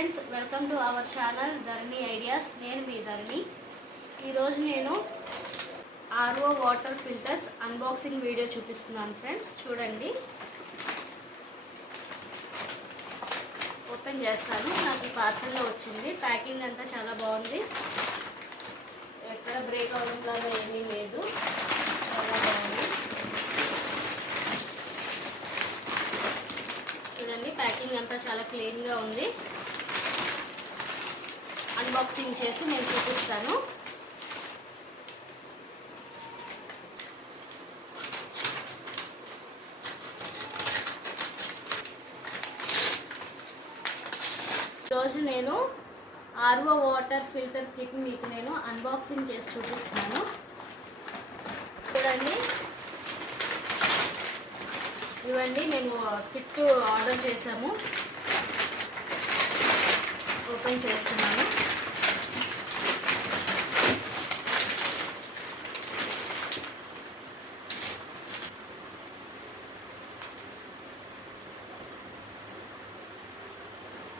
Friends, welcome to our channel Dharani ideas. నేను మీ ధరణి. ఈరోజు నేను RO water filters unboxing video చూపిస్తున్నాను ఫ్రెండ్స్. చూడండి, ఓపెన్ చేస్తాను. నాకు ఈ పార్సల్లో వచ్చింది. ప్యాకింగ్ అంతా చాలా బాగుంది. ఎక్కడ బ్రేక్ అవ్వడం లాగా ఏమీ లేదు. చాలా బాగుంది. చూడండి, ప్యాకింగ్ అంతా చాలా క్లీన్గా ఉంది. అన్బాక్సింగ్ చేసి నేను చూపిస్తాను. ఈరోజు నేను ఆర్ఓ వాటర్ ఫిల్టర్ కిట్ మీకు నేను అన్బాక్సింగ్ చేసి చూపిస్తాను. చూడండి, ఇవ్వండి, మేము కిట్ ఆర్డర్ చేసాము. ఓపెన్ చేస్తున్నాను.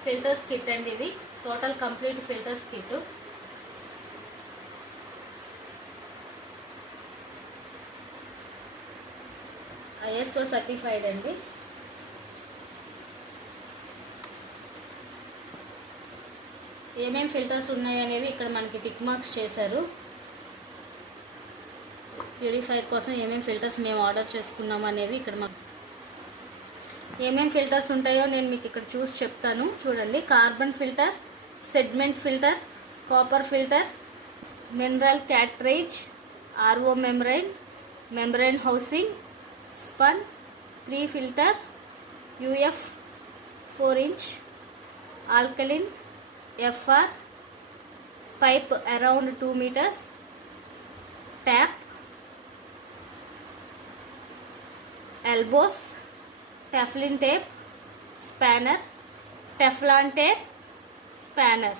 ఫిల్టర్స్ కిట్ అండి, ఇది total complete filters kit. ISO certified అండి. ఏమేం ఫిల్టర్స్ ఉన్నాయి అనేది ఇక్కడ మనకి టిక్ మార్క్స్ చేశారు. ప్యూరిఫైర్ కోసం ఏమేం ఫిల్టర్స్ మేము ఆర్డర్ చేసుకున్నాము అనేవి ఇక్కడ మాకు ఏమేం ఫిల్టర్స్ ఉంటాయో నేను మీకు ఇక్కడ చూసి చెప్తాను. చూడండి, carbon filter, sediment filter, copper filter, mineral cartridge, RO membrane housing, spun, pre filter, UF 4-inch, alkaline, FR, pipe around 2 meters, tap, elbows, Teflon tape, Teflon tape, spanner.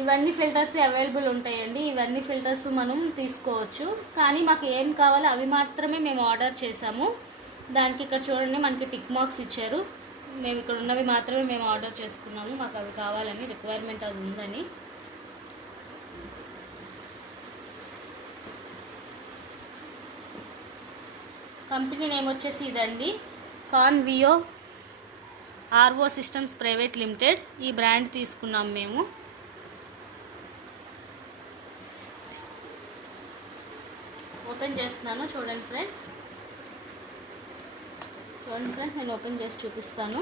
ఇవన్నీ ఫిల్టర్స్ అవైలబుల్ ఉంటాయండి. ఇవన్నీ ఫిల్టర్స్ మనం తీసుకోవచ్చు. కానీ మాకు ఏం కావాలో అవి మాత్రమే మేము ఆర్డర్ చేసాము. దానికి ఇక్కడ చూడండి, మనకి టిక్ మార్క్స్ ఇచ్చారు. మేము ఇక్కడ ఉన్నవి మాత్రమే మేము ఆర్డర్ చేసుకున్నాము. మాకు అవి కావాలని, రిక్వైర్మెంట్ అది ఉందని. కంపెనీ నేమ్ వచ్చేసి ఇదండి, కాన్వియో ఆర్ఓ సిస్టమ్స్ ప్రైవేట్ లిమిటెడ్. ఈ బ్రాండ్ తీసుకున్నాం మేము. ఓపెన్ చేస్తున్నాను. చూడండి ఫ్రెండ్స్, నేను ఓపెన్ చేసి చూపిస్తాను.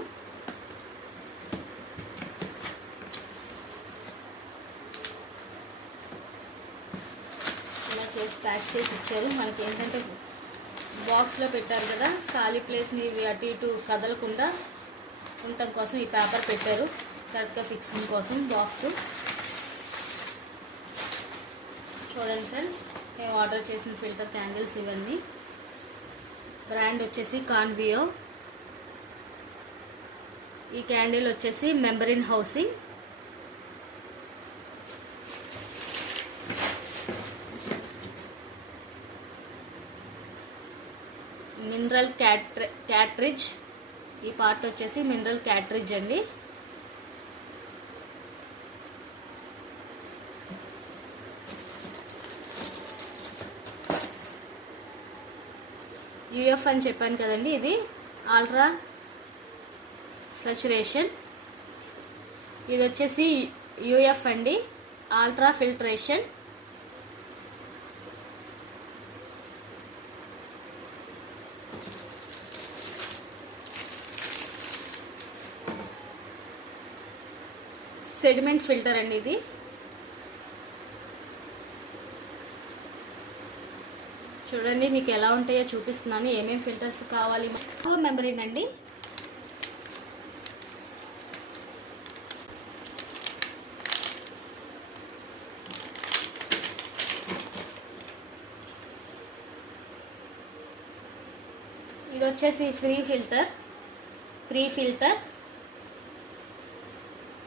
ఇలా చేసి ప్యాక్ చేసి ఇచ్చారు. మనకి ఏంటంటే బాక్స్లో పెట్టారు కదా, ఖాళీ ప్లేస్ని అటు ఇటు కదలకుండా ఉండటం కోసం ఈ పేపర్ పెట్టారు, కరెక్ట్గా ఫిక్సింగ్ కోసం బాక్స్. చూడండి ఫ్రెండ్స్, మేము ఆర్డర్ చేసిన ఫిల్టర్ క్యాండిల్స్ ఇవన్నీ. బ్రాండ్ వచ్చేసి కాన్వియో. ఈ క్యాండిల్ వచ్చేసి మెంబ్రైన్ హౌసింగ్. Mineral cartridge. ఈ పార్ట్ వచ్చేసి మినరల్ క్యాట్రిజ్ అండి. UF అని చెప్పాను కదండి, ఇది అల్ట్రా ఫ్లచరేషన్. ఇది వచ్చేసి UF అండి, అల్ట్రా ఫిల్ట్రేషన్. సెడిమెంట్ ఫిల్టర్ అండి ఇది. చూడండి, మీకు ఎలా ఉంటాయో చూపిస్తున్నాను. ఏమేమి ఫిల్టర్స్ కావాలి. మెంబ్రైన్ అండి. ఇది వచ్చేసి ప్రీ ఫిల్టర్.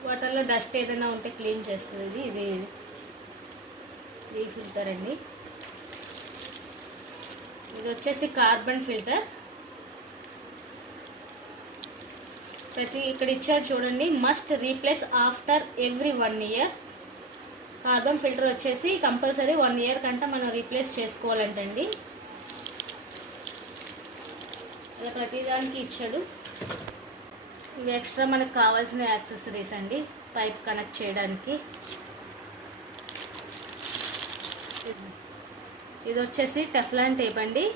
వాటర్లో డస్ట్ ఏదైనా ఉంటే క్లీన్ చేస్తుంది. ఇది ప్రీ ఫిల్టర్ అండి. ఇది వచ్చేసి కార్బన్ ఫిల్టర్. ఇక్కడ ఇచ్చారు చూడండి, must replace after every 1 year. Carbon filter వచ్చేసి కంపల్సరీ 1 ఇయర్ కంటే మనం రీప్లేస్ చేసుకోవాలంటండి. ఇలా ప్రతిదానికి ఇచ్చాడు. ఇవి ఎక్స్ట్రా మనకు కావాల్సిన యాక్సెసరీస్ అండి పైప్ కనెక్ట్ చేయడానికి. ఇది వచ్చేసి టెఫ్లాన్ టేప్ అండి.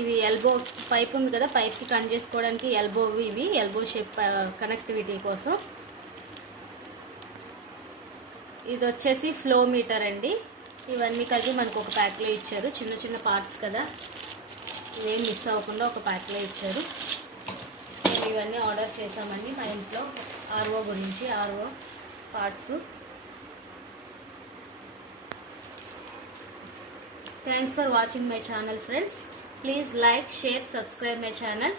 ఇవి ఎల్బో పైప్ ఉంది కదా, పైప్కి కనెక్ట్ చేసుకోవడానికి ఎల్బోవి, ఇవి ఎల్బో షేప్ కనెక్టివిటీ కోసం. ఇది వచ్చేసి ఫ్లో మీటర్ అండి. ఇవన్నీ కలిపి మనకు ఒక ప్యాక్లో ఇచ్చారు. చిన్న చిన్న పార్ట్స్ కదా, ఇవేం మిస్ అవ్వకుండా ఒక ప్యాక్లో ఇచ్చారు. మేము ఇవన్నీ ఆర్డర్ చేసామండి మా ఇంట్లో ఆర్ఓ గురించి, RO parts. Thanks for watching my channel friends. Please like, share, subscribe my channel.